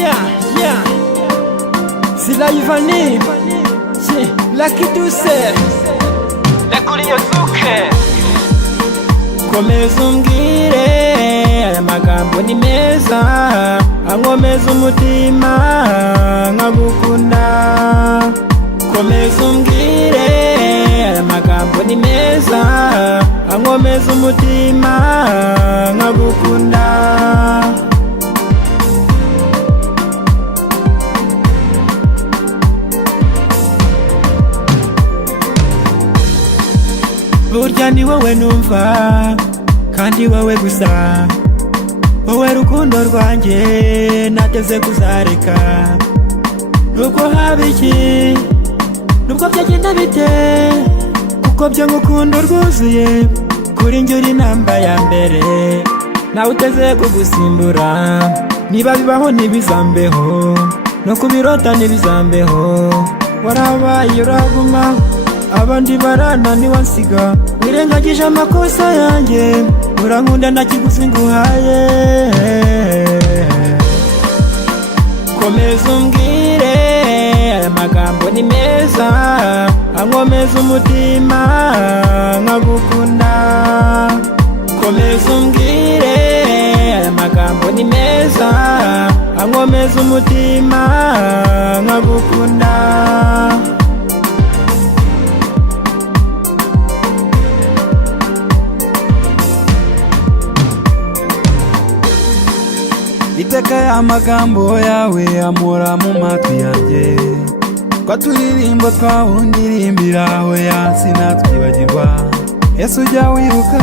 yeah. C'est la Ivani, la Kiduse, la Kuriyozuke. Komeza umbwire aya magambo ni meza, ankomeza umutima nkagukunda. Komeza umbwire aya magambo ni meza, ankomeza umutima nkagukunda. Burya ni wowe numva kandi wowe gusa, wowe rukundo rwanjye nateze kuzareka. Nubwo haba iki, nubwo byagenda bite, kuko byo ngukunda rwuzuye. Kuri njye uri namba ya mbere, nawe uteze kugusimbura. Niba bibaho ntibizambeho, no kubirota ntibizambeho. Warabaye uraguma, abandi barananiwe nsiga. Wirengagije amakosa yanjye, urankunda nta kiguzi nguhaye. Komeza umbwire aya magambo ni meza, ankomeza umutima nkagukunda. Komeza umbwire aya magambo ni meza, ankomeza umutima nkagukunda. Iteka y'amagambo yawe amura mu matwi yanjye, twa turirimbo twawundirimbira aho sinatwibagirwa. Yesu ujya wibuka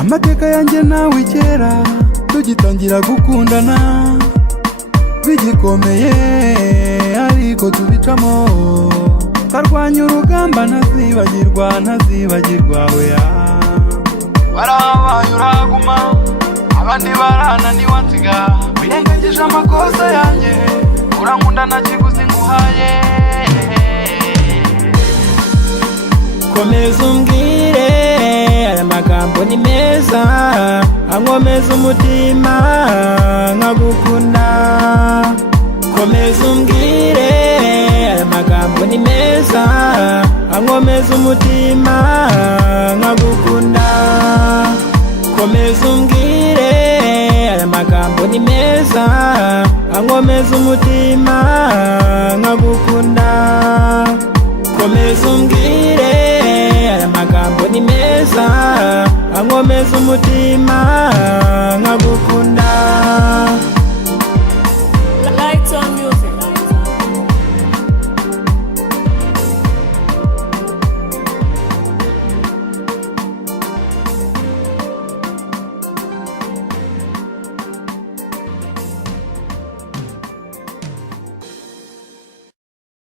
amateka yanjye nawe kera, tugitangira gukundana bigikomeye, ariko tubicamo. Twarwanya urugamba ntazibagirwa weya. Warabaye uraguma, abandi barananiwe nsiga. Wirengagije amakosa yanjye, urankunda nta kiguzi nguhaye. Komeza umbwire aya magambo ni meza, ankomeza umutima nkagukunda. Komeza umbwire aya magambo ni meza, ankomeza umutima nkagukunda. Komeza umbwire aya magambo ni meza, ankomeza umutima nkagukunda. Komeza umbwire aya magambo ni meza, ankomeza umutima nkagukunda.